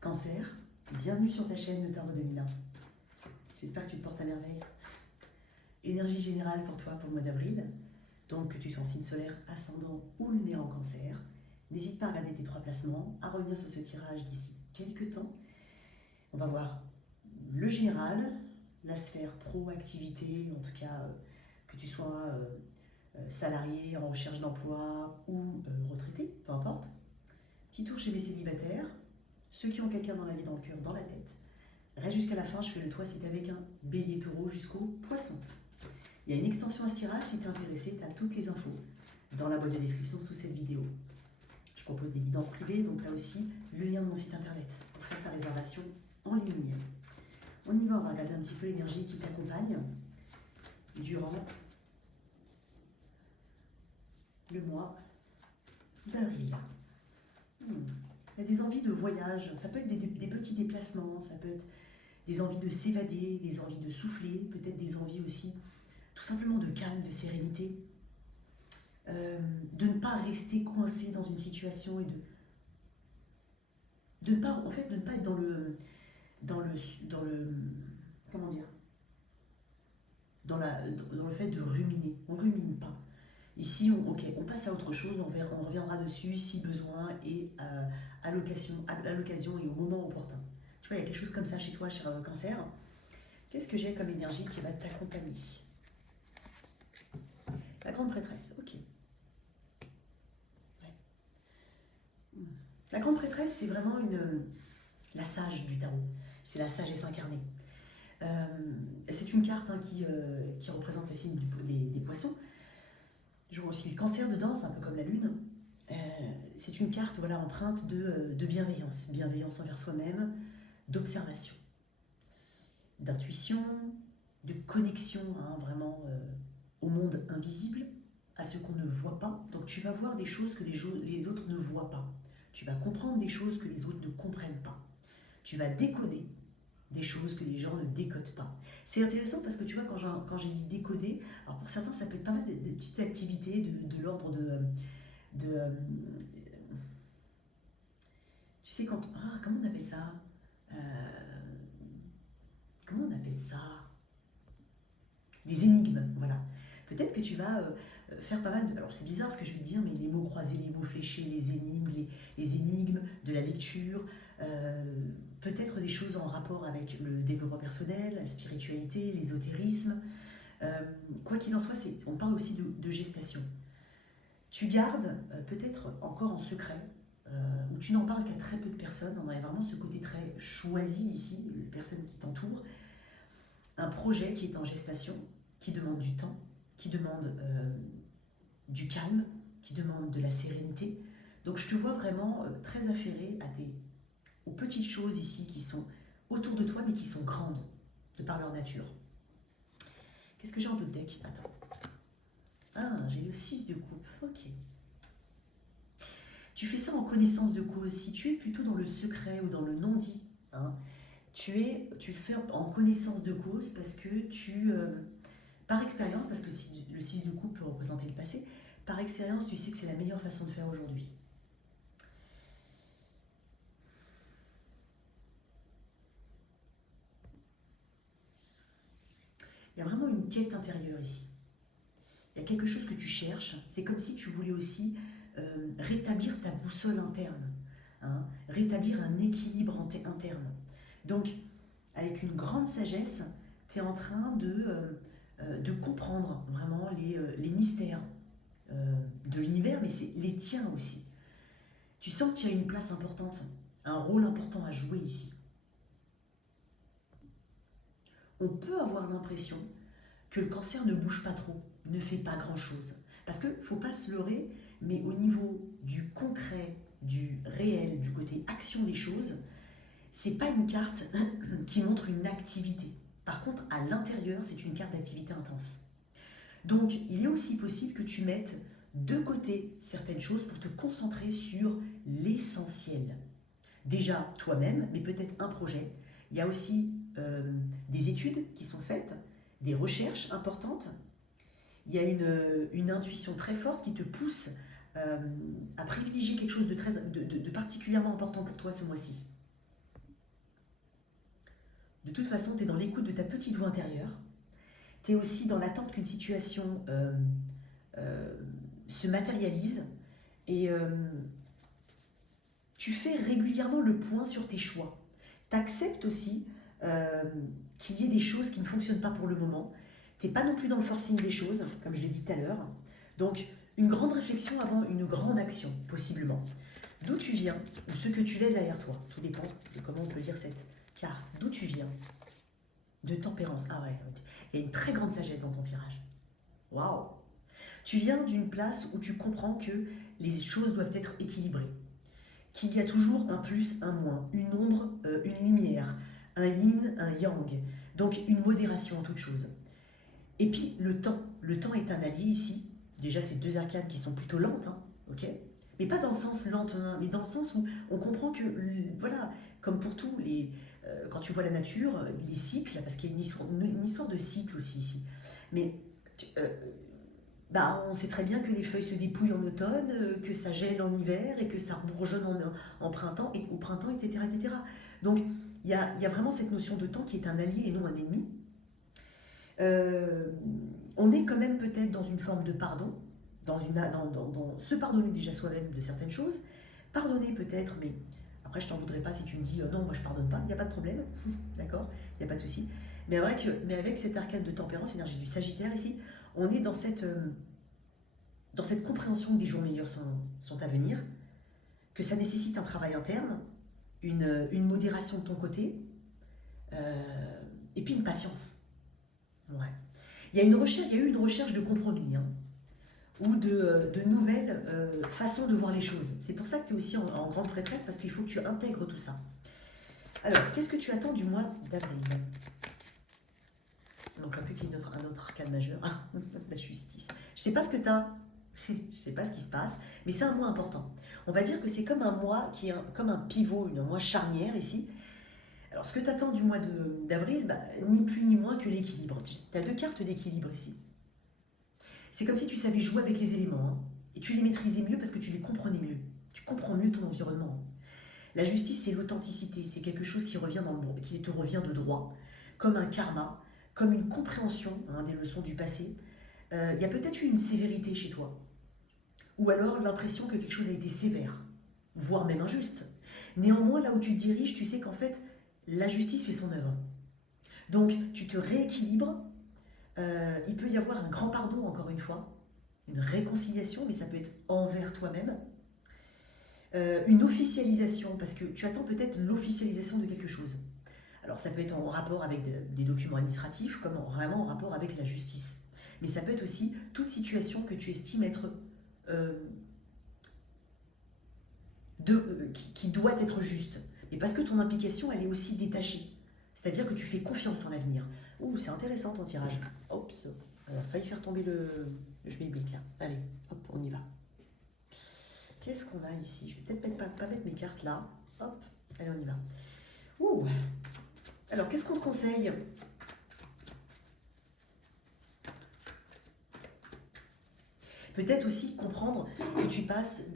Cancer, bienvenue sur ta chaîne Le Tarot de Mina. J'espère que tu te portes à merveille. Énergie générale pour toi pour le mois d'avril. Donc que tu sois en signe solaire, ascendant ou lunaire en cancer. N'hésite pas à regarder tes 3 placements, à revenir sur ce tirage d'ici quelques temps. On va voir le général, la sphère pro-activité, en tout cas que tu sois salarié, en recherche d'emploi ou retraité, peu importe. Petit tour chez les célibataires, ceux qui ont quelqu'un dans la vie, dans le cœur, dans la tête. Reste jusqu'à la fin, je fais le toit si tu es avec un bélier taureau jusqu'au poisson. Il y a une extension à ce tirage, si tu es intéressé, tu as toutes les infos dans la boîte de description sous cette vidéo. Je propose des guidances privées, donc tu as aussi le lien de mon site internet pour faire ta réservation en ligne. On y va, on va regarder un petit peu l'énergie qui t'accompagne durant le mois d'avril. Il y a des envies de voyage, ça peut être des petits déplacements, ça peut être des envies de s'évader, des envies de souffler, peut-être des envies aussi tout simplement de calme, de sérénité, de ne pas rester coincé dans une situation et de ne pas, en fait, de ne pas être comment dire, dans le fait de ruminer. On rumine pas. Ici, on passe à autre chose, on reviendra dessus si besoin et à l'occasion et au moment opportun. Tu vois, il y a quelque chose comme ça chez toi, cher Cancer. Qu'est-ce que j'ai comme énergie qui va t'accompagner? La grande prêtresse, ok. Ouais. La grande prêtresse, c'est vraiment la sage du tarot. C'est la sagesse incarnée. C'est une carte qui représente le signe des poissons. Je vois aussi le cancer dedans, c'est un peu comme la lune. C'est une carte empreinte de bienveillance. Bienveillance envers soi-même, d'observation, d'intuition, de connexion vraiment au monde invisible, à ce qu'on ne voit pas. Donc tu vas voir des choses que les autres ne voient pas. Tu vas comprendre des choses que les autres ne comprennent pas. Tu vas décoder des choses que les gens ne décodent pas. C'est intéressant parce que tu vois, quand j'ai dit décoder, alors pour certains, ça peut être pas mal de petites activités de l'ordre tu sais, comment on appelle ça Comment on appelle ça? Les énigmes, voilà. Peut-être que tu vas faire pas mal de... Alors c'est bizarre ce que je vais te dire, mais les mots croisés, les mots fléchés, les énigmes, de la lecture, peut-être des choses en rapport avec le développement personnel, la spiritualité, l'ésotérisme. Quoi qu'il en soit, on parle aussi de gestation. Tu gardes peut-être encore en secret, où tu n'en parles qu'à très peu de personnes, on a vraiment ce côté très choisi ici, les personnes qui t'entourent, un projet qui est en gestation, qui demande du temps, qui demande du calme, qui demande de la sérénité. Donc je te vois vraiment très affairé aux petites choses ici qui sont autour de toi mais qui sont grandes de par leur nature. Qu'est-ce que j'ai en d'autres deck? Attends. Ah, j'ai le 6 de coupe, ok. Tu fais ça en connaissance de cause. Si tu es plutôt dans le secret ou dans le non-dit, hein, tu fais en connaissance de cause parce que par expérience, parce que le 6 de coupe peut représenter le passé, par expérience, tu sais que c'est la meilleure façon de faire aujourd'hui. Il y a vraiment une quête intérieure ici. Il y a quelque chose que tu cherches. C'est comme si tu voulais aussi rétablir ta boussole interne, hein, rétablir un équilibre interne. Donc, avec une grande sagesse, tu es en train de comprendre vraiment les mystères de l'univers, mais c'est les tiens aussi. Tu sens que tu as une place importante, un rôle important à jouer ici. On peut avoir l'impression que le cancer ne bouge pas trop, ne fait pas grand-chose. Parce qu'il ne faut pas se leurrer, mais au niveau du concret, du réel, du côté action des choses, c'est pas une carte qui montre une activité. Par contre, à l'intérieur, c'est une carte d'activité intense. Donc, il est aussi possible que tu mettes de côté certaines choses pour te concentrer sur l'essentiel. Déjà toi-même, mais peut-être un projet. Il y a aussi des études qui sont faites, des recherches importantes. Il y a une intuition très forte qui te pousse à privilégier quelque chose de particulièrement important pour toi ce mois-ci. De toute façon, tu es dans l'écoute de ta petite voix intérieure. Tu es aussi dans l'attente qu'une situation euh, se matérialise. Et tu fais régulièrement le point sur tes choix. Tu acceptes aussi euh, qu'il y ait des choses qui ne fonctionnent pas pour le moment. Tu n'es pas non plus dans le forcing des choses, comme je l'ai dit tout à l'heure. Donc, une grande réflexion avant une grande action, possiblement. D'où tu viens, ou ce que tu laisses derrière toi. Tout dépend de comment on peut lire cette carte. D'où tu viens. De tempérance. Ah ouais, il y a une très grande sagesse dans ton tirage. Waouh! Tu viens d'une place où tu comprends que les choses doivent être équilibrées. Qu'il y a toujours un plus, un moins, une ombre, une lumière, un yin, un yang. Donc une modération en toute chose. Et puis le temps. Le temps est un allié ici. Déjà, c'est deux arcanes qui sont plutôt lentes, hein, ok? Mais pas dans le sens lente, hein, mais dans le sens où on comprend que, voilà, comme pour tout, quand tu vois la nature, les cycles, parce qu'il y a une histoire de cycle aussi ici. Mais euh, bah, on sait très bien que les feuilles se dépouillent en automne, que ça gèle en hiver et que ça bourgeonne en printemps, et, au printemps, etc. etc. Donc il y a vraiment cette notion de temps qui est un allié et non un ennemi. Euh, on est quand même peut-être dans une forme de pardon, dans se pardonner déjà soi-même de certaines choses, pardonner peut-être, mais après je t'en voudrais pas si tu me dis non, moi je pardonne pas, il n'y a pas de problème, d'accord, il n'y a pas de souci. Mais avec cette arcane de tempérance, énergie du Sagittaire ici, on est dans cette compréhension que des jours meilleurs sont à venir, que ça nécessite un travail interne, une modération de ton côté, et puis une patience. Ouais. Il y a eu une recherche de compromis, hein, ou de nouvelles façons de voir les choses. C'est pour ça que tu es aussi en grande prêtresse, parce qu'il faut que tu intègres tout ça. Alors, qu'est-ce que tu attends du mois d'avril? Il ne manquera plus qu'il y ait un autre arcane majeur. Ah, la justice. Je ne sais pas ce que tu as. Je ne sais pas ce qui se passe, mais c'est un mois important. On va dire que c'est comme un mois qui est comme un pivot, un mois charnière ici. Alors, ce que tu attends du mois d'avril, bah, ni plus ni moins que l'équilibre. Tu as deux cartes d'équilibre ici. C'est comme si tu savais jouer avec les éléments, hein, et tu les maîtrisais mieux parce que tu les comprenais mieux. Tu comprends mieux ton environnement. La justice, c'est l'authenticité, c'est quelque chose qui te revient de droit, comme un karma, comme une compréhension, hein, des leçons du passé. Il y a peut-être eu une sévérité chez toi, ou alors l'impression que quelque chose a été sévère, voire même injuste. Néanmoins, là où tu te diriges, tu sais qu'en fait, la justice fait son œuvre. Donc, tu te rééquilibres. Il peut y avoir un grand pardon, encore une fois, une réconciliation, mais ça peut être envers toi-même. Une officialisation, parce que tu attends peut-être l'officialisation de quelque chose. Alors, ça peut être en rapport avec des documents administratifs, comme vraiment en rapport avec la justice. Mais ça peut être aussi toute situation que tu estimes être qui doit être juste. Mais parce que ton implication, elle est aussi détachée. C'est-à-dire que tu fais confiance en l'avenir. Ouh, c'est intéressant ton tirage. Oups, on a failli faire tomber le schmilblick là. Allez, hop, on y va. Qu'est-ce qu'on a ici? Je vais peut-être pas mettre mes cartes là. Hop, allez, on y va. Ouh. Alors, qu'est-ce qu'on te conseille? Peut-être aussi comprendre que tu passes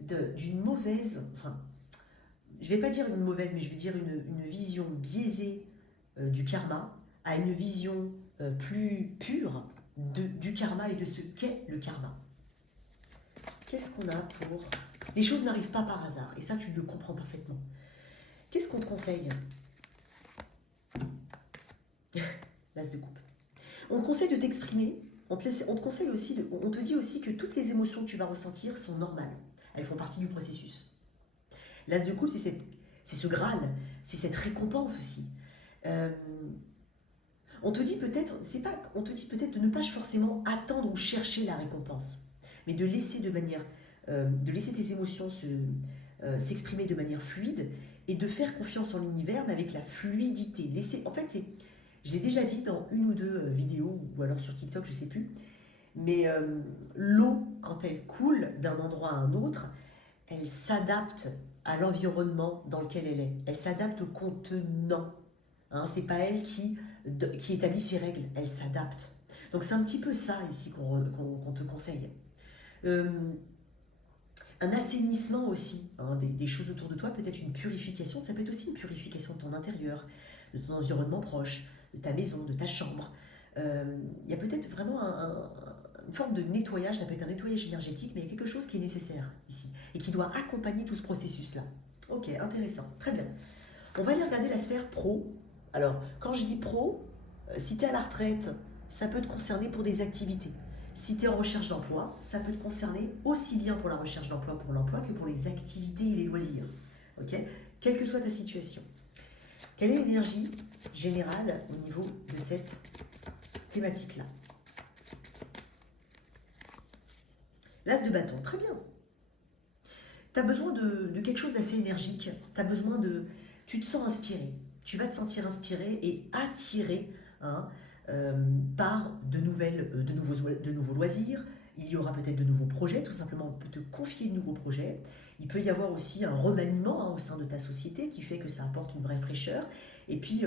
d'une mauvaise, enfin, je ne vais pas dire une mauvaise, mais je vais dire une vision biaisée du karma à une vision plus pure du karma et de ce qu'est le karma. Qu'est-ce qu'on a pour... Les choses n'arrivent pas par hasard, et ça, tu le comprends parfaitement. Qu'est-ce qu'on te conseille? L'as de coupe. On te conseille de t'exprimer, on te conseille aussi, on te dit aussi que toutes les émotions que tu vas ressentir sont normales. Elles font partie du processus. L'as de coupe, c'est ce Graal, c'est cette récompense aussi. On te dit peut-être de ne pas forcément attendre ou chercher la récompense, mais de laisser tes émotions s'exprimer de manière fluide et de faire confiance en l'univers, mais avec la fluidité. En fait, je l'ai déjà dit dans une ou deux vidéos, ou alors sur TikTok, je ne sais plus, mais l'eau, quand elle coule d'un endroit à un autre, elle s'adapte à l'environnement dans lequel elle est. Elle s'adapte au contenant. Hein, c'est pas elle qui établit ses règles, elle s'adapte. Donc c'est un petit peu ça ici qu'on te conseille. un assainissement aussi, hein, des choses autour de toi, peut-être une purification, ça peut être aussi une purification de ton intérieur, de ton environnement proche, de ta maison, de ta chambre. Il y a peut-être vraiment une forme de nettoyage, ça peut être un nettoyage énergétique, mais il y a quelque chose qui est nécessaire ici, et qui doit accompagner tout ce processus-là. Ok, intéressant, très bien. On va aller regarder la sphère pro. Alors, quand je dis pro, si tu es à la retraite, ça peut te concerner pour des activités. Si tu es en recherche d'emploi, ça peut te concerner aussi bien pour la recherche d'emploi, pour l'emploi, que pour les activités et les loisirs. Ok, quelle que soit ta situation. Quelle est l'énergie générale au niveau de cette thématique-là? L'as de bâton, très bien. Tu as besoin de quelque chose d'assez énergique. Tu as besoin de... Tu te sens inspiré. Tu vas te sentir inspiré et attiré, hein, par de nouveaux loisirs. Il y aura peut-être de nouveaux projets, tout simplement on peut te confier de nouveaux projets. Il peut y avoir aussi un remaniement, hein, au sein de ta société qui fait que ça apporte une vraie fraîcheur. Et puis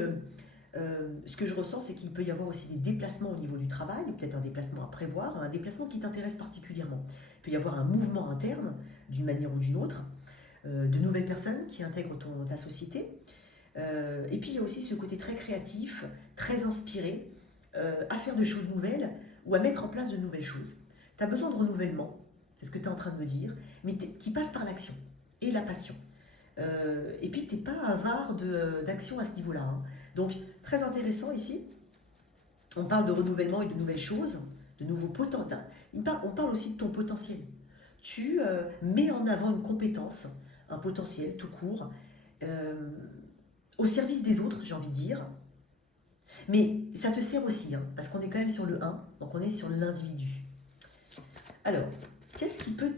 ce que je ressens, c'est qu'il peut y avoir aussi des déplacements au niveau du travail, peut-être un déplacement à prévoir, un déplacement qui t'intéresse particulièrement. Il peut y avoir un mouvement interne d'une manière ou d'une autre, de nouvelles personnes qui intègrent ta société. Et puis il y a aussi ce côté très créatif, très inspiré, à faire de choses nouvelles ou à mettre en place de nouvelles choses. Tu as besoin de renouvellement, c'est ce que tu es en train de me dire, mais qui passe par l'action et la passion. Et puis tu n'es pas avare d'action à ce niveau-là, hein. Donc très intéressant ici, on parle de renouvellement et de nouvelles choses, de nouveaux potentiels. On parle aussi de ton potentiel. Tu mets en avant une compétence, un potentiel tout court, au service des autres, j'ai envie de dire. Mais ça te sert aussi, hein, parce qu'on est quand même sur le 1, donc on est sur l'individu. Alors, qu'est-ce qui peut...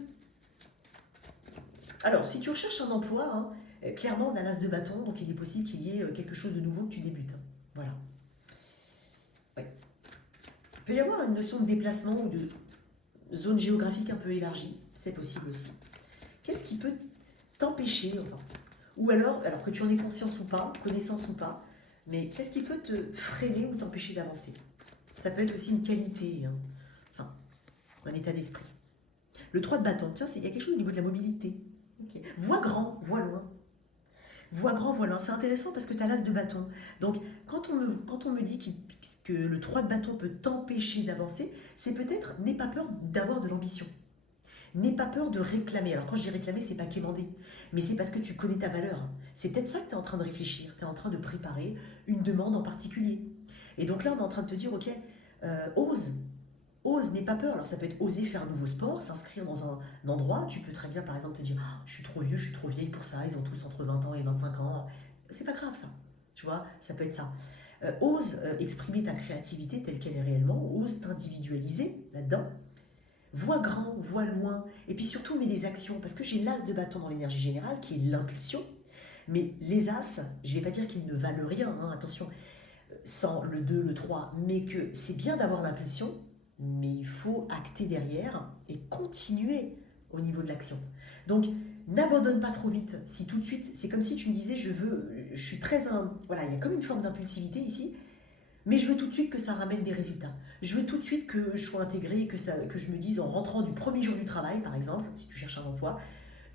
Alors, si tu recherches un emploi, hein, clairement on a l'as de bâton, donc il est possible qu'il y ait quelque chose de nouveau que tu débutes, hein. Voilà. Ouais. Il peut y avoir une notion de déplacement ou de zone géographique un peu élargie, c'est possible aussi. Qu'est-ce qui peut t'empêcher, enfin, ou alors que tu en aies conscience ou pas, connaissance ou pas, mais qu'est-ce qui peut te freiner ou t'empêcher d'avancer? Ça peut être aussi une qualité, hein, enfin, un état d'esprit. Le 3 de bâton, tiens, il y a quelque chose au niveau de la mobilité. Okay. Vois grand, vois loin. Vois grand, vois loin. C'est intéressant parce que tu as l'as de bâton. Donc, quand on me dit que le 3 de bâton peut t'empêcher d'avancer, c'est peut-être, n'aie pas peur d'avoir de l'ambition. N'aie pas peur de réclamer. Alors quand je dis réclamer, c'est pas quémander, mais c'est parce que tu connais ta valeur. C'est peut-être ça que tu es en train de réfléchir, tu es en train de préparer une demande en particulier. Et donc là, on est en train de te dire, ok, ose, n'aie pas peur. Alors ça peut être oser faire un nouveau sport, s'inscrire dans un endroit. Tu peux très bien, par exemple, te dire, ah, je suis trop vieux, je suis trop vieille pour ça, ils ont tous entre 20 ans et 25 ans. C'est pas grave ça, tu vois, ça peut être ça. Ose exprimer ta créativité telle qu'elle est réellement, ose t'individualiser là-dedans. Vois grand, vois loin, et puis surtout mets des actions, parce que j'ai l'as de bâton dans l'énergie générale, qui est l'impulsion, mais les as, je ne vais pas dire qu'ils ne valent rien, hein, attention, sans le 2, le 3, mais que c'est bien d'avoir l'impulsion, mais il faut acter derrière et continuer au niveau de l'action. Donc, n'abandonne pas trop vite, si tout de suite, c'est comme si tu me disais, je suis très... Voilà, il y a comme une forme d'impulsivité ici, mais je veux tout de suite que ça ramène des résultats. Je veux tout de suite que je sois intégrée, que je me dise en rentrant du premier jour du travail, par exemple, si tu cherches un emploi,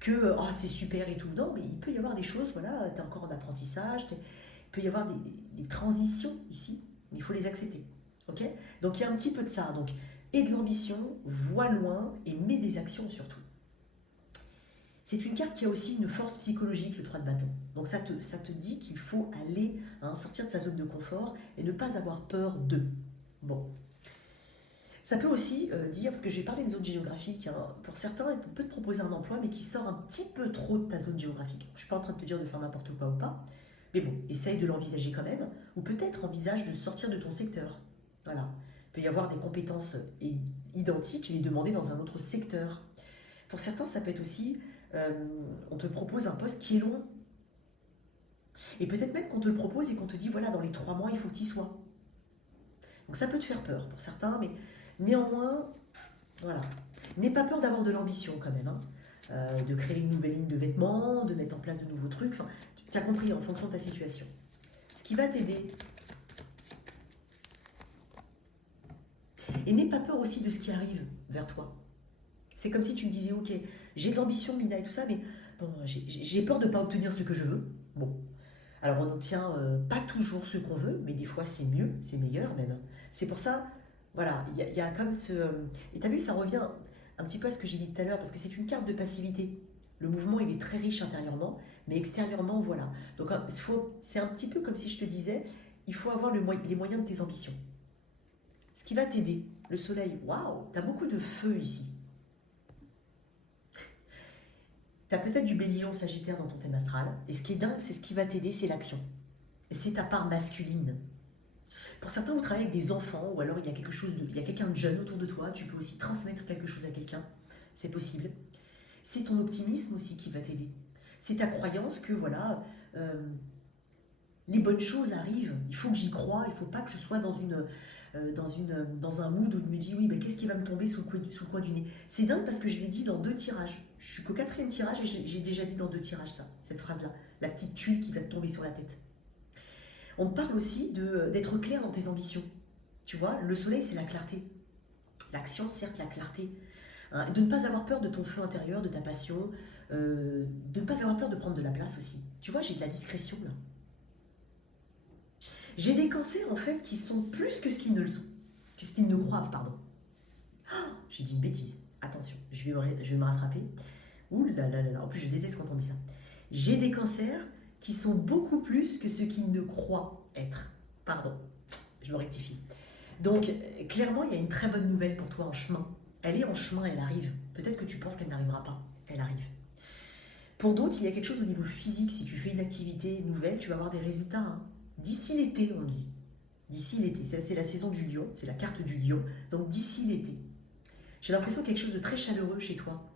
que oh, c'est super et tout. Non, mais il peut y avoir des choses, voilà, tu es encore en apprentissage, il peut y avoir des transitions ici, mais il faut les accepter. Okay, donc il y a un petit peu de ça. Donc, et de l'ambition, vois loin et mets des actions surtout. C'est une carte qui a aussi une force psychologique, le 3 de bâton. Donc ça te dit qu'il faut aller, hein, sortir de sa zone de confort et ne pas avoir peur d'eux. Bon. Ça peut aussi dire, parce que j'ai parlé de zone géographique, hein, pour certains, on peut te proposer un emploi, mais qui sort un petit peu trop de ta zone géographique. Je ne suis pas en train de te dire de faire n'importe quoi ou pas, mais bon, essaye de l'envisager quand même, ou peut-être envisage de sortir de ton secteur. Voilà. Il peut y avoir des compétences identiques, mais demandées dans un autre secteur. Pour certains, ça peut être aussi... on te propose un poste qui est loin. Et peut-être même qu'on te le propose et qu'on te dit, voilà, dans les 3 mois, il faut que tu y sois. Donc ça peut te faire peur pour certains, mais néanmoins, voilà. N'aie pas peur d'avoir de l'ambition quand même, hein. De créer une nouvelle ligne de vêtements, de mettre en place de nouveaux trucs. Enfin, tu as compris en fonction de ta situation. Ce qui va t'aider. Et n'aie pas peur aussi de ce qui arrive vers toi. C'est comme si tu me disais, ok, j'ai de l'ambition, Mina, et tout ça, mais bon, j'ai peur de ne pas obtenir ce que je veux. Bon, alors on n'obtient pas toujours ce qu'on veut, mais des fois c'est mieux, c'est meilleur même. C'est pour ça, voilà, il y a comme ce... Et tu as vu, ça revient un petit peu à ce que j'ai dit tout à l'heure, parce que c'est une carte de passivité. Le mouvement, il est très riche intérieurement, mais extérieurement, voilà. Donc c'est un petit peu comme si je te disais, il faut avoir les moyens de tes ambitions. Ce qui va t'aider, le soleil, waouh, tu as beaucoup de feu ici. Tu as peut-être du bélier sagittaire dans ton thème astral, et ce qui est dingue, c'est ce qui va t'aider, c'est l'action. Et c'est ta part masculine. Pour certains, vous travaillez avec des enfants, ou alors il y a il y a quelqu'un de jeune autour de toi, tu peux aussi transmettre quelque chose à quelqu'un, c'est possible. C'est ton optimisme aussi qui va t'aider. C'est ta croyance que voilà, les bonnes choses arrivent, il faut que j'y croie, il ne faut pas que je sois dans un mood où je me dis oui, mais qu'est-ce qui va me tomber sous le coin du nez. C'est dingue parce que je l'ai dit dans 2 tirages. Je suis qu'au 4e tirage et j'ai déjà dit dans 2 tirages ça, cette phrase-là. La petite tuile qui va te tomber sur la tête. On te parle aussi d'être clair dans tes ambitions. Tu vois, le soleil, c'est la clarté. L'action, certes, la clarté. Hein, de ne pas avoir peur de ton feu intérieur, de ta passion, de ne pas avoir peur de prendre de la place aussi. Tu vois, j'ai de la discrétion là. J'ai des cancers en fait qui sont plus que ce qu'ils ne le sont, que ce qu'ils ne croient, pardon. Oh, j'ai dit une bêtise. Attention, je vais me rattraper. Ouh là là là là, en plus je déteste quand on dit ça. J'ai des cancers qui sont beaucoup plus que ce qu'ils ne croient être. Pardon, je me rectifie. Donc, clairement, il y a une très bonne nouvelle pour toi en chemin. Elle est en chemin, elle arrive. Peut-être que tu penses qu'elle n'arrivera pas. Elle arrive. Pour d'autres, il y a quelque chose au niveau physique. Si tu fais une activité nouvelle, tu vas avoir des résultats. Hein. D'ici l'été, on me dit. D'ici l'été. C'est la saison du lion. C'est la carte du lion. Donc, d'ici l'été. J'ai l'impression qu'il y a quelque chose de très chaleureux chez toi.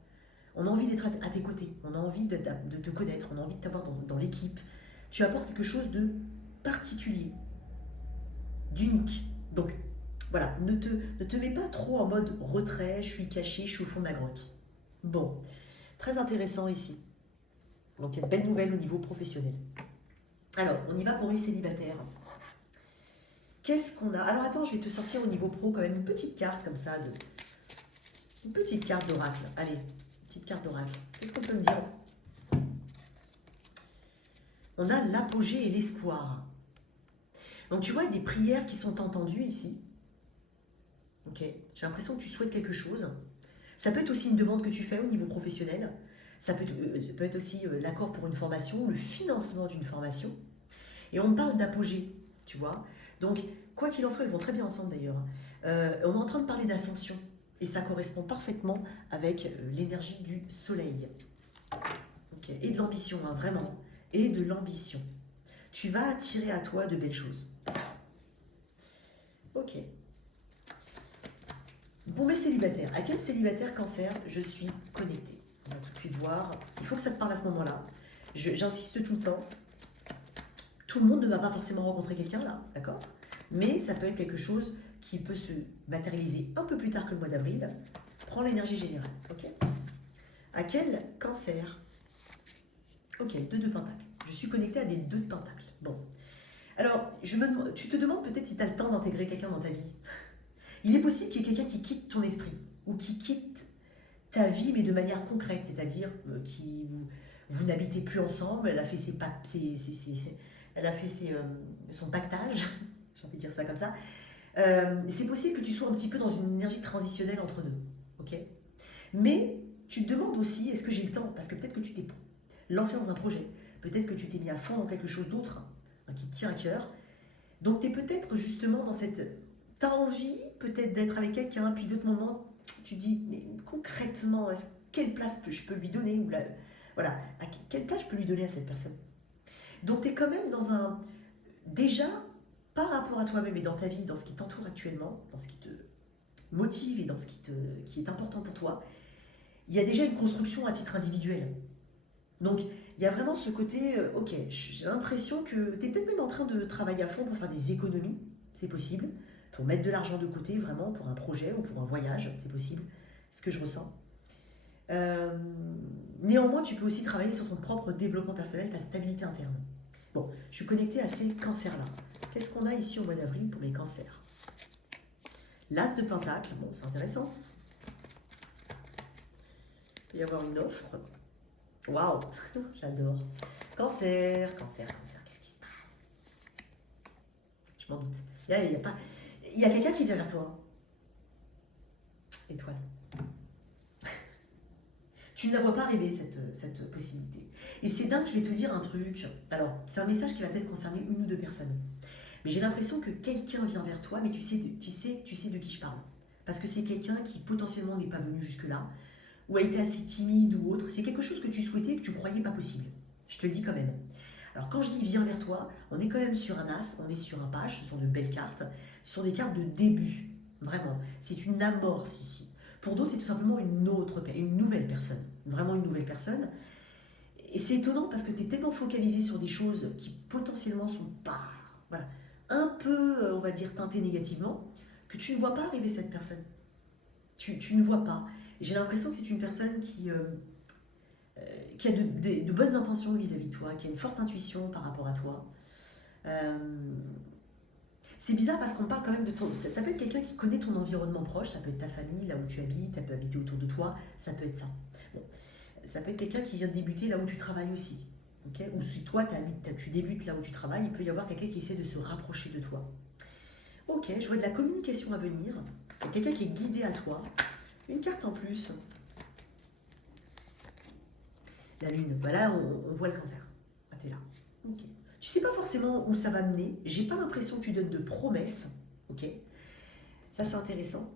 On a envie d'être à tes côtés. On a envie de te connaître. On a envie de t'avoir dans l'équipe. Tu apportes quelque chose de particulier, d'unique. Donc, voilà, ne te mets pas trop en mode retrait, je suis caché, je suis au fond de la grotte. Bon, très intéressant ici. Donc, il y a de belles nouvelles au niveau professionnel. Alors, on y va pour les célibataires. Qu'est-ce qu'on a? Alors, attends, je vais te sortir au niveau pro quand même une petite carte comme ça. Une petite carte d'oracle. Allez, une petite carte d'oracle. Qu'est-ce qu'on peut me dire? On a l'apogée et l'espoir. Donc, tu vois, il y a des prières qui sont entendues ici. Ok, j'ai l'impression que tu souhaites quelque chose. Ça peut être aussi une demande que tu fais au niveau professionnel. Ça peut être aussi l'accord pour une formation, le financement d'une formation. Et on parle d'apogée, tu vois. Donc, quoi qu'il en soit, elles vont très bien ensemble d'ailleurs. On est en train de parler d'ascension. Et ça correspond parfaitement avec l'énergie du soleil. Okay. Et de l'ambition, hein, vraiment. Et de l'ambition. Tu vas attirer à toi de belles choses. Ok. Bon, mes célibataires, à quel célibataire cancer je suis connectée? On va tout de suite voir. Il faut que ça te parle à ce moment-là. J'insiste tout le temps. Tout le monde ne va pas forcément rencontrer quelqu'un là, d'accord? Mais ça peut être quelque chose qui peut se matérialiser un peu plus tard que le mois d'avril. Prends l'énergie générale, ok? À quel cancer? Ok, 2 de pentacle. Je suis connectée à des 2 de pentacle. Bon. Alors, tu te demandes peut-être si tu as le temps d'intégrer quelqu'un dans ta vie. Il est possible qu'il y ait quelqu'un qui quitte ton esprit ou qui quitte ta vie, mais de manière concrète, c'est-à-dire vous n'habitez plus ensemble, elle a fait son pactage, j'ai envie de dire ça comme ça. C'est possible que tu sois un petit peu dans une énergie transitionnelle entre deux, ok? Mais tu te demandes aussi, est-ce que j'ai le temps? Parce que peut-être que tu t'es lancé dans un projet, peut-être que tu t'es mis à fond dans quelque chose d'autre qui te tient à cœur. Donc tu es peut-être justement dans cette... Tu as envie peut-être d'être avec quelqu'un, puis d'autres moments, tu te dis, mais concrètement, quelle place je peux lui donner ou voilà, quelle place je peux lui donner à cette personne? Donc tu es quand même dans un... Déjà, par rapport à toi-même et dans ta vie, dans ce qui t'entoure actuellement, dans ce qui te motive et dans ce qui est important pour toi, il y a déjà une construction à titre individuel. Donc, il y a vraiment ce côté, ok, j'ai l'impression que tu es peut-être même en train de travailler à fond pour faire des économies, c'est possible, pour mettre de l'argent de côté vraiment pour un projet ou pour un voyage, c'est possible, ce que je ressens. Néanmoins, tu peux aussi travailler sur ton propre développement personnel, ta stabilité interne. Bon, je suis connectée à ces cancers-là. Qu'est-ce qu'on a ici au mois d'avril pour les cancers? L'As de Pentacle, bon, c'est intéressant. peut y avoir une offre. Waouh, j'adore. Cancer, cancer, cancer, qu'est-ce qui se passe? Je m'en doute. Là, il y a pas... Il y a quelqu'un qui vient vers toi. Étoile. Tu ne la vois pas arriver, cette possibilité. Et c'est dingue, je vais te dire un truc. Alors, c'est un message qui va peut-être concerner une ou deux personnes. Mais j'ai l'impression que quelqu'un vient vers toi, mais tu sais de qui je parle. Parce que c'est quelqu'un qui potentiellement n'est pas venu jusque-là, ou a été assez timide ou autre. C'est quelque chose que tu souhaitais et que tu croyais pas possible. Je te le dis quand même. Alors quand je dis viens vers toi, on est quand même sur un as, on est sur un page, ce sont de belles cartes, ce sont des cartes de début. Vraiment, c'est une amorce ici. Pour d'autres, c'est tout simplement une nouvelle personne. Vraiment une nouvelle personne. Et c'est étonnant parce que tu es tellement focalisé sur des choses qui potentiellement sont pas, voilà, un peu, on va dire, teintées négativement, que tu ne vois pas arriver cette personne. Tu ne vois pas. Et j'ai l'impression que c'est une personne qui a de bonnes intentions vis-à-vis de toi, qui a une forte intuition par rapport à toi. Euh, c'est bizarre parce qu'on parle quand même de ton... Ça peut être quelqu'un qui connaît ton environnement proche, ça peut être ta famille, là où tu habites, elle peut habiter autour de toi, ça peut être ça. Bon. Ça peut être quelqu'un qui vient de débuter là où tu travailles aussi. Okay, ou si toi, tu débutes là où tu travailles, il peut y avoir quelqu'un qui essaie de se rapprocher de toi. Ok, je vois de la communication à venir. Il y a quelqu'un qui est guidé à toi. Une carte en plus. La lune. Voilà, on voit le cancer. Ah, t'es là. Ok. Tu sais pas forcément où ça va mener. J'ai pas l'impression que tu donnes de promesses. Ok. Ça, c'est intéressant.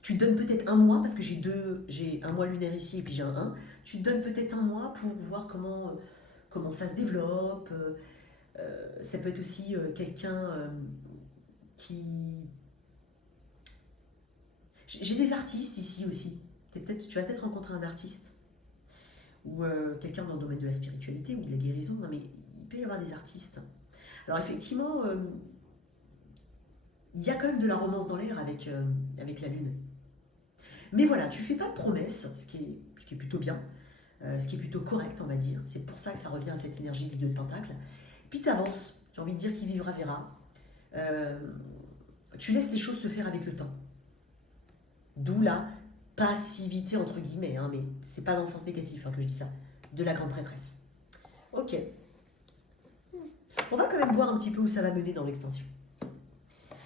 Tu donnes peut-être un mois, parce que j'ai un mois lunaire ici et puis j'ai un 1. Tu donnes peut-être un mois pour voir comment ça se développe. Ça peut être aussi quelqu'un qui... J'ai des artistes ici aussi. Tu vas peut-être rencontrer un artiste ou quelqu'un dans le domaine de la spiritualité ou de la guérison. Non, mais il peut y avoir des artistes. Alors effectivement, il y a quand même de la romance dans l'air avec la lune. Mais voilà, tu fais pas de promesses, ce qui est plutôt bien, ce qui est plutôt correct, on va dire. C'est pour ça que ça revient à cette énergie du 2 de Pentacle. Puis tu avances, j'ai envie de dire qui vivra verra. Tu laisses les choses se faire avec le temps. D'où la passivité, entre guillemets, hein, mais c'est pas dans le sens négatif que je dis ça, de la grande prêtresse. Ok. On va quand même voir un petit peu où ça va mener dans l'extension.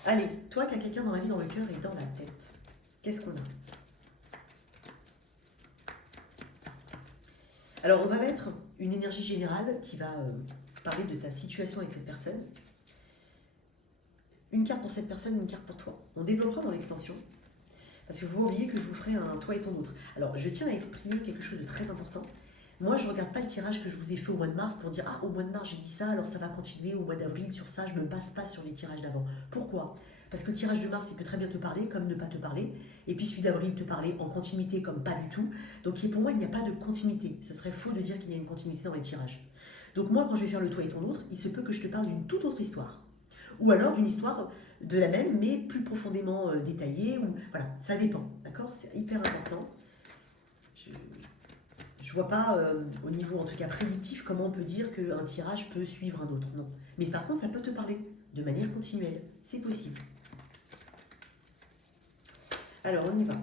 Allez, toi qui as quelqu'un dans la vie, dans le cœur et dans la tête, qu'est-ce qu'on a? Alors, on va mettre une énergie générale qui va parler de ta situation avec cette personne. Une carte pour cette personne, une carte pour toi. On développera dans l'extension. Parce que vous oubliez que je vous ferai un toi et ton autre. Alors, je tiens à exprimer quelque chose de très important. Moi, je ne regarde pas le tirage que je vous ai fait au mois de mars pour dire « Ah, au mois de mars, j'ai dit ça, alors ça va continuer au mois d'avril sur ça. » Je ne me base pas sur les tirages d'avant. Pourquoi? Parce que le tirage de mars, il peut très bien te parler comme ne pas te parler. Et puis celui d'avril te parler en continuité comme pas du tout. Donc pour moi, il n'y a pas de continuité. Ce serait faux de dire qu'il y a une continuité dans les tirages. Donc moi, quand je vais faire le toi et ton autre, il se peut que je te parle d'une toute autre histoire. Ou alors d'une histoire de la même, mais plus profondément détaillée. Ou, voilà, ça dépend. D'accord? C'est hyper important. Je vois pas, au niveau en tout cas prédictif, comment on peut dire qu'un tirage peut suivre un autre. Non. Mais par contre, ça peut te parler de manière continuelle. C'est possible. Alors, on y va.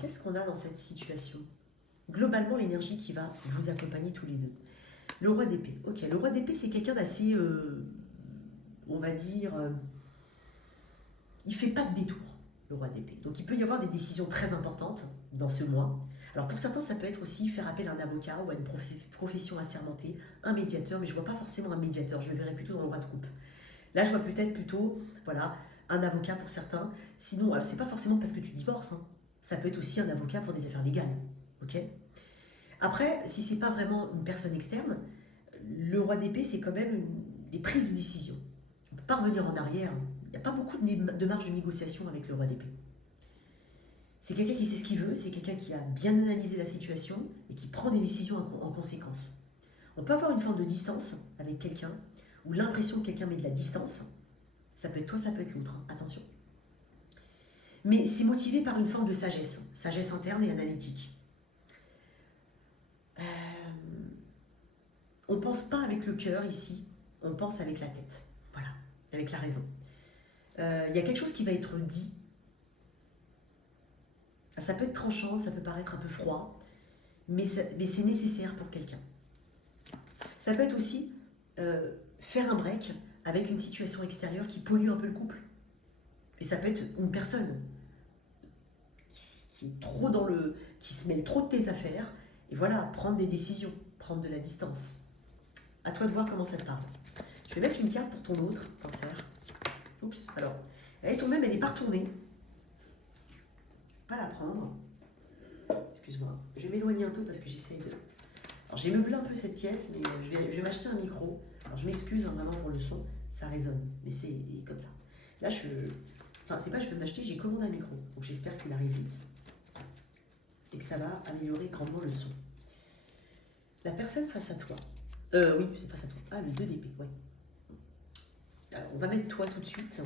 Qu'est-ce qu'on a dans cette situation? Globalement, l'énergie qui va vous accompagner tous les deux. Le roi d'épée. Ok, le roi d'épée, c'est quelqu'un d'assez, on va dire, il fait pas de détour, le roi d'épée. Donc, il peut y avoir des décisions très importantes dans ce mois. Alors, pour certains, ça peut être aussi faire appel à un avocat ou à une profession assermentée, un médiateur, mais je ne vois pas forcément un médiateur, je le verrai plutôt dans le roi de coupe. Là, je vois peut-être plutôt, voilà, un avocat pour certains. Sinon, alors c'est pas forcément parce que tu divorces, hein. Ça peut être aussi un avocat pour des affaires légales. Ok. Après, si c'est pas vraiment une personne externe, le roi d'épée, c'est quand même des prises de décision. On ne peut pas revenir en arrière. Il n'y a pas beaucoup de marge de négociation avec le roi d'épée. C'est quelqu'un qui sait ce qu'il veut, c'est quelqu'un qui a bien analysé la situation et qui prend des décisions en conséquence. On peut avoir une forme de distance avec quelqu'un, ou l'impression que quelqu'un met de la distance. Ça peut être toi, ça peut être l'autre, hein. Attention. Mais c'est motivé par une forme de sagesse interne et analytique. On ne pense pas avec le cœur ici, on pense avec la tête. Voilà, avec la raison. Il y a quelque chose qui va être dit. Ça peut être tranchant, ça peut paraître un peu froid, mais c'est nécessaire pour quelqu'un. Ça peut être aussi faire un break avec une situation extérieure qui pollue un peu le couple. Et ça peut être une personne qui est trop dans le, qui se mêle trop de tes affaires, et voilà, prendre des décisions, prendre de la distance. À toi de voir comment ça te parle. Je vais mettre une carte pour ton autre cancer. Oups, alors, elle est tombée, mais elle n'est pas retournée. Pas la prendre. Excuse-moi, je vais m'éloigner un peu parce que j'essaye de... Alors j'ai meublé un peu cette pièce, mais je vais m'acheter un micro. Alors je m'excuse hein, vraiment pour le son, ça résonne, mais c'est comme ça. Là enfin c'est pas je vais m'acheter, j'ai commandé un micro, donc j'espère qu'il arrive vite et que ça va améliorer grandement le son. La personne face à toi, oui c'est face à toi, ah le 2 d'épée, ouais. Alors on va mettre toi tout de suite,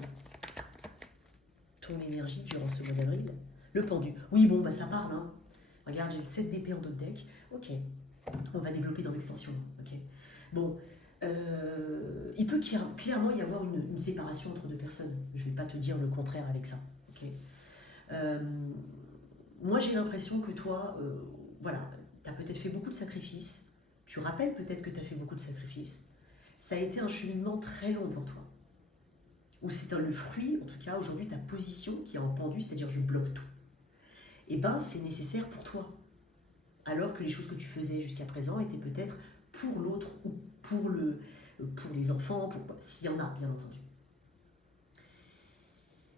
ton énergie durant ce mois d'avril, le pendu. Oui bon bah ça parle hein, regarde j'ai le 7 d'épée en dos de deck, ok. On va développer dans l'extension. Okay. Bon, il peut clairement y avoir une séparation entre deux personnes. Je ne vais pas te dire le contraire avec ça. Okay. Moi, j'ai l'impression que toi, voilà, tu as peut-être fait beaucoup de sacrifices. Tu rappelles peut-être que tu as fait beaucoup de sacrifices. Ça a été un cheminement très long pour toi. Ou c'est le fruit, en tout cas, aujourd'hui, ta position qui est en pendu, c'est-à-dire je bloque tout. Eh bien, c'est nécessaire pour toi. Alors que les choses que tu faisais jusqu'à présent étaient peut-être pour l'autre ou pour les enfants, s'il y en a, bien entendu.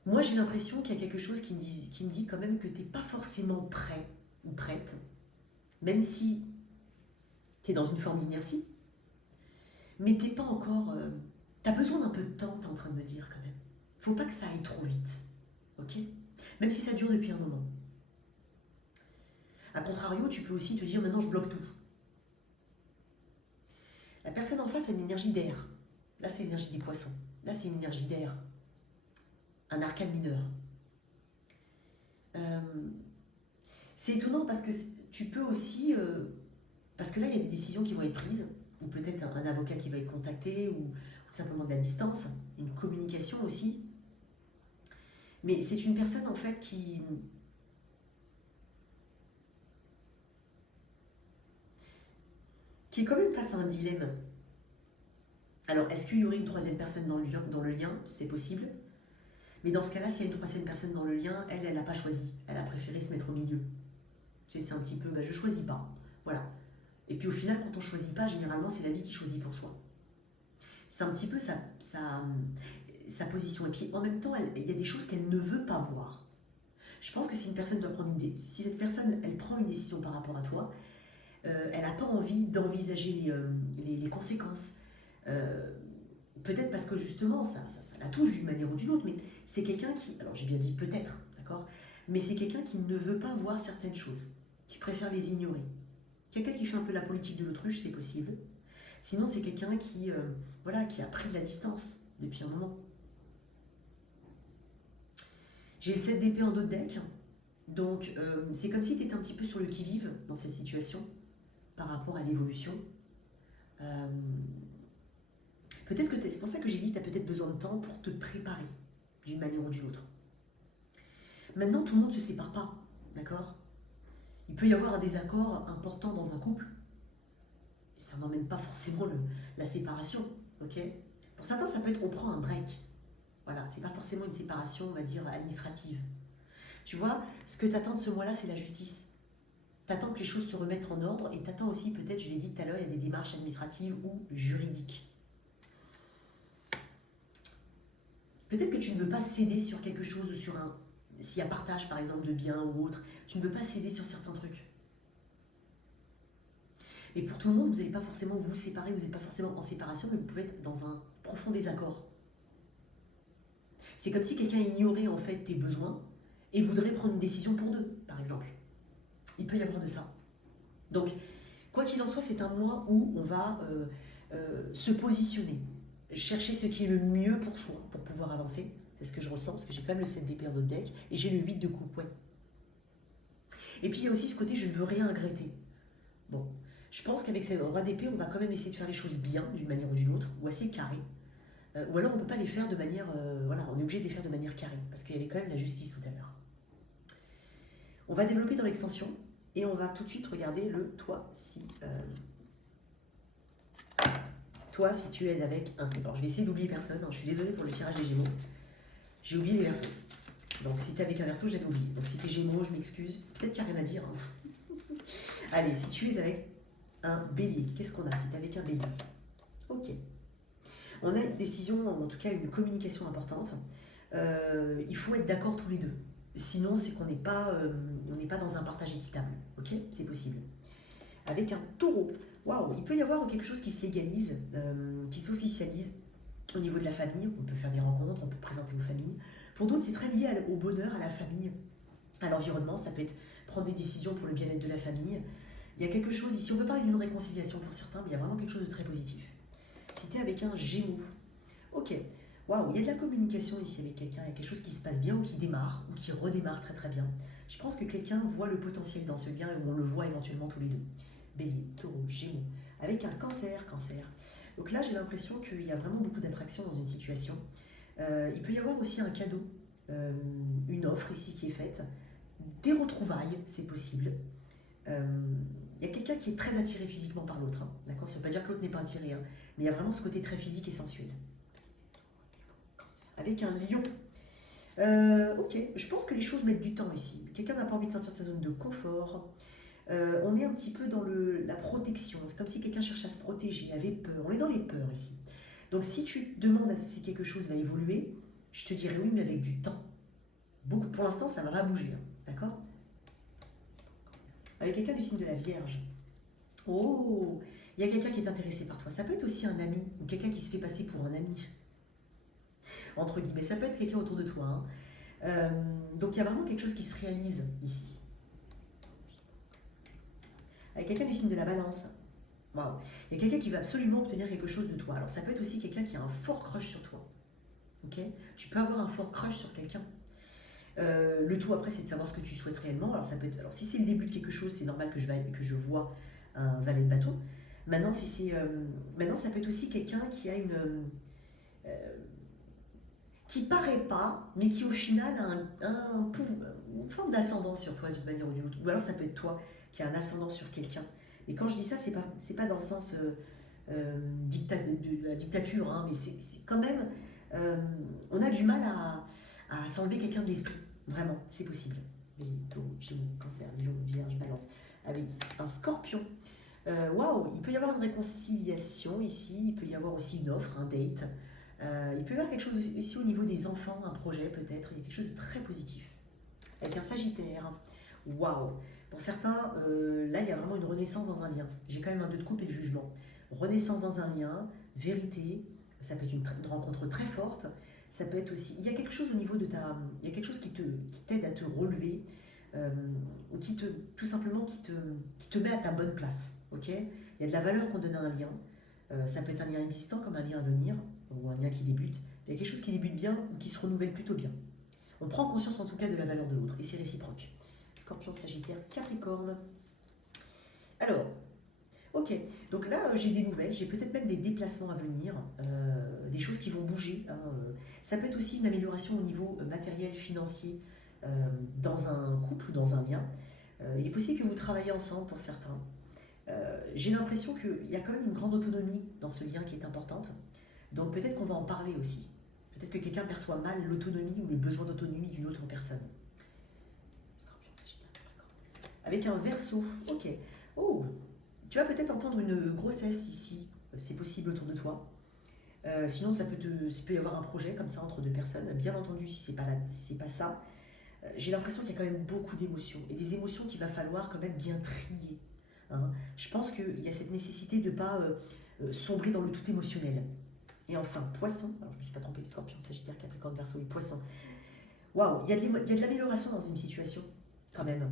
Moi, j'ai l'impression qu'il y a quelque chose qui me dit quand même que tu n'es pas forcément prêt ou prête, même si tu es dans une forme d'inertie, mais tu n'es pas encore... tu as besoin d'un peu de temps, tu es en train de me dire quand même. Faut pas que ça aille trop vite, ok? Même si ça dure depuis un moment. A contrario, tu peux aussi te dire maintenant je bloque tout. La personne en face a une énergie d'air. Là, c'est l'énergie des poissons. Là, c'est une énergie d'air. Un arcane mineur. C'est étonnant parce que tu peux aussi... parce que là, il y a des décisions qui vont être prises, ou peut-être un avocat qui va être contacté, ou simplement de la distance, une communication aussi. Mais c'est une personne, en fait, qui est quand même face à un dilemme. Alors, est-ce qu'il y aurait une troisième personne dans le lien? C'est possible. Mais dans ce cas-là, s'il y a une troisième personne dans le lien, elle n'a pas choisi. Elle a préféré se mettre au milieu. Tu sais, c'est un petit peu, je choisis pas. Voilà. Et puis au final, quand on choisit pas, généralement, c'est la vie qui choisit pour soi. C'est un petit peu sa position. Et puis en même temps, il y a des choses qu'elle ne veut pas voir. Je pense que si une personne doit prendre si cette personne, elle prend une décision par rapport à toi, elle n'a pas envie d'envisager les conséquences. Peut-être parce que justement, ça la touche d'une manière ou d'une autre, mais c'est quelqu'un qui, alors j'ai bien dit peut-être, d'accord, mais c'est quelqu'un qui ne veut pas voir certaines choses, qui préfère les ignorer. Quelqu'un qui fait un peu la politique de l'autruche, c'est possible. Sinon, c'est quelqu'un qui, qui a pris de la distance depuis un moment. J'ai le 7 d'épée en dos de deck, donc c'est comme si tu étais un petit peu sur le qui-vive dans cette situation par rapport à l'évolution. Peut-être que c'est pour ça que j'ai dit que tu as peut-être besoin de temps pour te préparer d'une manière ou d'une autre. Maintenant, tout le monde ne se sépare pas, d'accord? Il peut y avoir un désaccord important dans un couple, et ça n'emmène pas forcément la séparation, ok? Pour certains, ça peut être on prend un break. Voilà, c'est pas forcément une séparation, on va dire, administrative. Tu vois, ce que tu attends de ce mois-là, c'est la justice. Tu attends que les choses se remettent en ordre et tu attends aussi, peut-être, je l'ai dit tout à l'heure, il y a des démarches administratives ou juridiques. Peut-être que tu ne veux pas céder sur quelque chose, s'il y a partage par exemple de biens ou autre, tu ne veux pas céder sur certains trucs. Et pour tout le monde, vous n'allez pas forcément vous séparer, vous n'êtes pas forcément en séparation, mais vous pouvez être dans un profond désaccord. C'est comme si quelqu'un ignorait en fait tes besoins et voudrait prendre une décision pour deux, par exemple. Il peut y avoir de ça. Donc, quoi qu'il en soit, c'est un mois où on va se positionner, chercher ce qui est le mieux pour soi, pour pouvoir avancer. C'est ce que je ressens, parce que j'ai quand même le 7 d'épée en notre deck, et j'ai le 8 de coupe, ouais. Et puis il y a aussi ce côté, je ne veux rien regretter. Bon, je pense qu'avec ce roi d'épée, on va quand même essayer de faire les choses bien, d'une manière ou d'une autre, ou assez carré. Ou alors on ne peut pas les faire de manière... on est obligé de les faire de manière carrée, parce qu'il y avait quand même la justice tout à l'heure. On va développer dans l'extension et on va tout de suite regarder le toi si tu es avec un... Alors, je vais essayer d'oublier personne. Je suis désolée pour le tirage des Gémeaux. J'ai oublié les Verseaux. Donc, si tu es avec un Verseau, j'avais oublié. Donc, si tu es Gémeaux, je m'excuse. Peut-être qu'il n'y a rien à dire. Allez, si tu es avec un Bélier, qu'est-ce qu'on a si tu es avec un Bélier? Ok. On a une décision, en tout cas une communication importante. Il faut être d'accord tous les deux. Sinon, c'est qu'on n'est pas dans un partage équitable. Ok? C'est possible. Avec un Taureau, waouh, il peut y avoir quelque chose qui se légalise, qui s'officialise au niveau de la famille. On peut faire des rencontres, on peut présenter aux familles. Pour d'autres, c'est très lié au bonheur, à la famille, à l'environnement. Ça peut être prendre des décisions pour le bien-être de la famille. Il y a quelque chose ici, on peut parler d'une réconciliation pour certains, mais il y a vraiment quelque chose de très positif. Si tu es avec un Gémeaux, ok, waouh, il y a de la communication ici avec quelqu'un, il y a quelque chose qui se passe bien ou qui démarre, ou qui redémarre très très bien. Je pense que quelqu'un voit le potentiel dans ce lien et on le voit éventuellement tous les deux. Bélier, Taureau, Gémeaux, avec un Cancer. Donc là, j'ai l'impression qu'il y a vraiment beaucoup d'attraction dans une situation. Il peut y avoir aussi un cadeau, une offre ici qui est faite, des retrouvailles, c'est possible. Il y a quelqu'un qui est très attiré physiquement par l'autre, hein, d'accord? Ça ne veut pas dire que l'autre n'est pas attiré, hein, mais il y a vraiment ce côté très physique et sensuel. Avec un Lion. Ok, je pense que les choses mettent du temps ici. Quelqu'un n'a pas envie de sortir de sa zone de confort. On est un petit peu dans la protection. C'est comme si quelqu'un cherchait à se protéger, avait peur. On est dans les peurs ici. Donc si tu te demandes si quelque chose va évoluer, je te dirais oui, mais avec du temps. Beaucoup, pour l'instant, ça ne va pas bouger, hein, d'accord? Avec quelqu'un du signe de la Vierge. Oh, il y a quelqu'un qui est intéressé par toi. Ça peut être aussi un ami, ou quelqu'un qui se fait passer pour un ami. Entre guillemets, ça peut être quelqu'un autour de toi, hein. Donc il y a vraiment quelque chose qui se réalise ici. Avec quelqu'un du signe de la Balance. Waouh. Il y a quelqu'un qui veut absolument obtenir quelque chose de toi. Alors ça peut être aussi quelqu'un qui a un fort crush sur toi. Ok? Tu peux avoir un fort crush sur quelqu'un. Le tout après, c'est de savoir ce que tu souhaites réellement. Alors ça peut être, alors si c'est le début de quelque chose, c'est normal que je vois un valet de bâton. Maintenant, maintenant, ça peut être aussi quelqu'un qui a qui paraît pas, mais qui au final a une forme d'ascendant sur toi d'une manière ou d'une autre. Ou alors ça peut être toi qui a un ascendant sur quelqu'un. Et quand je dis ça, c'est pas dans le sens de la dictature, hein, mais c'est quand même, on a du mal à s'enlever quelqu'un de l'esprit. Vraiment, c'est possible. Taureau, Gémeaux, Cancer, Lion, Vierge, Balance. Avec un Scorpion. Waouh, il peut y avoir une réconciliation ici, il peut y avoir aussi une offre, un date. Il peut y avoir quelque chose ici au niveau des enfants, un projet peut-être, il y a quelque chose de très positif. Avec un Sagittaire. Waouh. Pour certains, là, il y a vraiment une renaissance dans un lien. J'ai quand même un 2 de coupe et le jugement. Renaissance dans un lien, vérité, ça peut être une rencontre très forte. Ça peut être aussi, il y a quelque chose au niveau de il y a quelque chose qui t'aide à te relever, ou tout simplement qui te met à ta bonne place, ok? Il y a de la valeur qu'on donne à un lien. Ça peut être un lien existant comme un lien à venir, ou un lien qui débute. Il y a quelque chose qui débute bien ou qui se renouvelle plutôt bien. On prend conscience en tout cas de la valeur de l'autre, et c'est réciproque. Scorpion, Sagittaire, Capricorne. Alors, ok, donc là j'ai des nouvelles, j'ai peut-être même des déplacements à venir, des choses qui vont bouger, hein. Ça peut être aussi une amélioration au niveau matériel, financier, dans un couple ou dans un lien. Il est possible que vous travaillez ensemble pour certains. J'ai l'impression qu'il y a quand même une grande autonomie dans ce lien qui est importante. Donc peut-être qu'on va en parler aussi. Peut-être que quelqu'un perçoit mal l'autonomie ou le besoin d'autonomie d'une autre personne. Avec un Verseau, ok. Oh, tu vas peut-être entendre une grossesse ici, c'est possible autour de toi. Sinon, ça peut y avoir un projet comme ça entre deux personnes. Bien entendu, si c'est pas ça, j'ai l'impression qu'il y a quand même beaucoup d'émotions. Et des émotions qu'il va falloir quand même bien trier, hein. Je pense qu'il y a cette nécessité de ne pas sombrer dans le tout émotionnel. Et enfin, Poisson, alors je ne me suis pas trompée, Scorpion, Sagittaire, Capricorne, Verseau et Poisson. Waouh, il y a de l'amélioration dans une situation, quand même.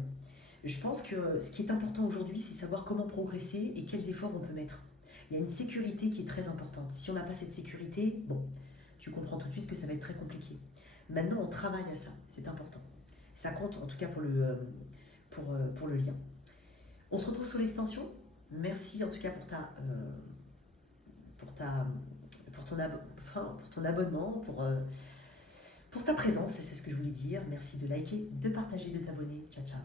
Je pense que ce qui est important aujourd'hui, c'est savoir comment progresser et quels efforts on peut mettre. Il y a une sécurité qui est très importante. Si on n'a pas cette sécurité, bon, tu comprends tout de suite que ça va être très compliqué. Maintenant, on travaille à ça, c'est important. Ça compte en tout cas pour le lien. On se retrouve sur l'extension. Merci en tout cas pour ton abonnement, pour ta présence, c'est ce que je voulais dire. Merci de liker, de partager, de t'abonner. Ciao, ciao.